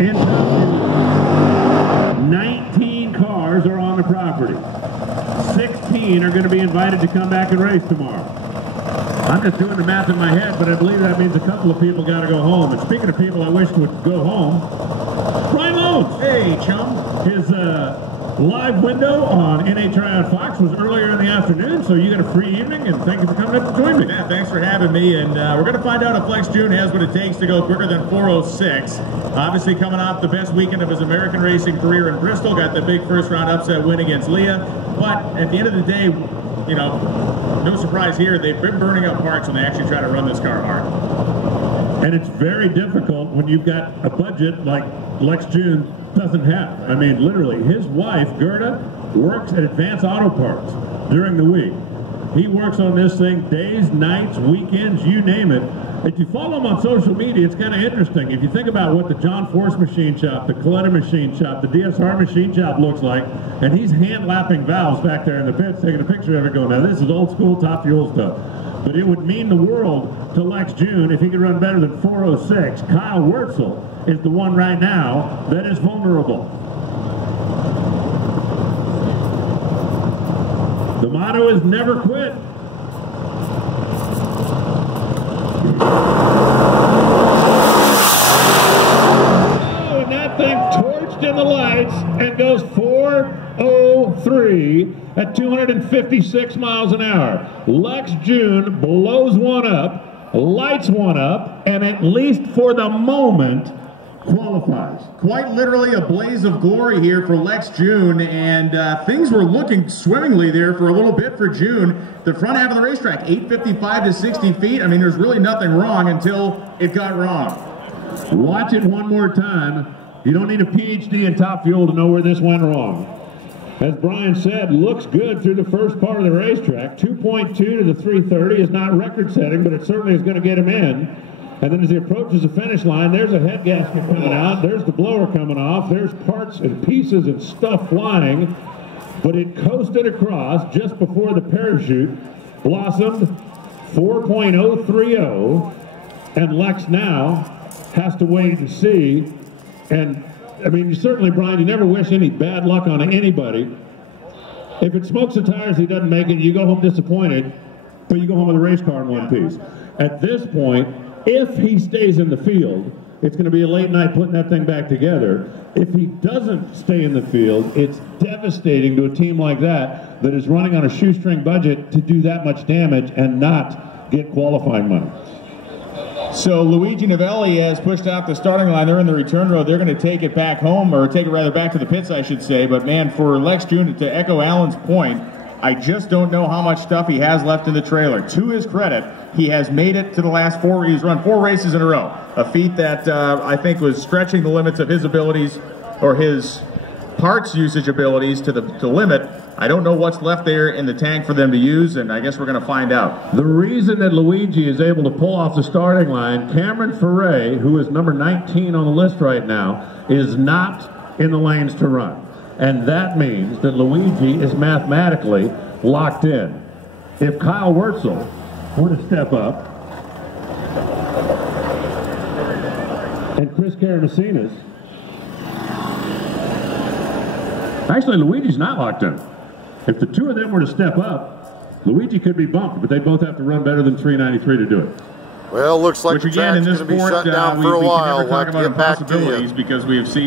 in Top Fuel. 19 cars are on the property. 16 are going to be invited to come back and race tomorrow. I'm just doing the math in my head, but I believe that means a couple of people got to go home. And speaking of people I wish would go home, Brian Loans. Hey, chum. His live window on NHRA on Fox was earlier in the afternoon, so you got a free evening, and thank you for coming up to join me. Yeah, thanks for having me, and we're going to find out if Lex June has what it takes to go quicker than 4:06. Obviously coming off the best weekend of his American racing career in Bristol, got the big first-round upset win against Leah, but at the end of the day, you know, no surprise here, they've been burning up parts when they actually try to run this car hard. And it's very difficult when you've got a budget like Lex June doesn't have. I mean, literally, his wife, Gerda, works at Advance Auto Parts during the week. He works on this thing days, nights, weekends, you name it. If you follow him on social media, it's kind of interesting. If you think about what the John Force machine shop, the Coletta machine shop, the DSR machine shop looks like, and he's hand-lapping valves back there in the pits, taking a picture of it going, now this is old school Top Fuel stuff. But it would mean the world to Lex June if he could run better than 4:06. Kyle Wurtzel is the one right now that is vulnerable. The motto is never quit. Oh, and that thing torched in the lights and goes 4:03 at 256 miles an hour. Lex June blows one up, lights one up, and at least for the moment, qualifies. Quite literally a blaze of glory here for Lex June, and things were looking swimmingly there for a little bit for June. The front half of the racetrack, 855 to 60 feet. I mean, there's really nothing wrong until it got wrong. Watch it one more time. You don't need a PhD in Top Fuel to know where this went wrong. As Brian said, looks good through the first part of the racetrack. 2.2 to the 330 is not record setting, but it certainly is going to get him in. And then as he approaches the finish line, there's a head gasket coming out, there's the blower coming off, there's parts and pieces and stuff flying, but it coasted across just before the parachute, blossomed 4.030, and Lex now has to wait and see. And I mean, certainly, Brian, you never wish any bad luck on anybody. If it smokes the tires, he doesn't make it, you go home disappointed, but you go home with a race car in one piece. At this point, if he stays in the field, it's going to be a late night putting that thing back together. If he doesn't stay in the field, it's devastating to a team like that that is running on a shoestring budget to do that much damage and not get qualifying money. So Luigi Novelli has pushed out the starting line. They're in the return road. They're going to take it back home, or take it rather back to the pits, I should say. But man, for Lex June, to echo Alan's point, I just don't know how much stuff he has left in the trailer. To his credit, he has made it to the last four. He's run 4 races in a row. A feat that I think was stretching the limits of his abilities, or his parts usage abilities to the limit. I don't know what's left there in the tank for them to use, and I guess we're going to find out. The reason that Luigi is able to pull off the starting line, Cameron Ferre, who is number 19 on the list right now, is not in the lanes to run. And that means that Luigi is mathematically locked in. If Kyle Wurtzel were to step up, and Chris Karamessinas, actually Luigi's not locked in. If the two of them were to step up, Luigi could be bumped, but they both have to run better than 393 to do it. Well, looks like the track's going to be shut down for a while. We can never talk about impossibilities because we have seen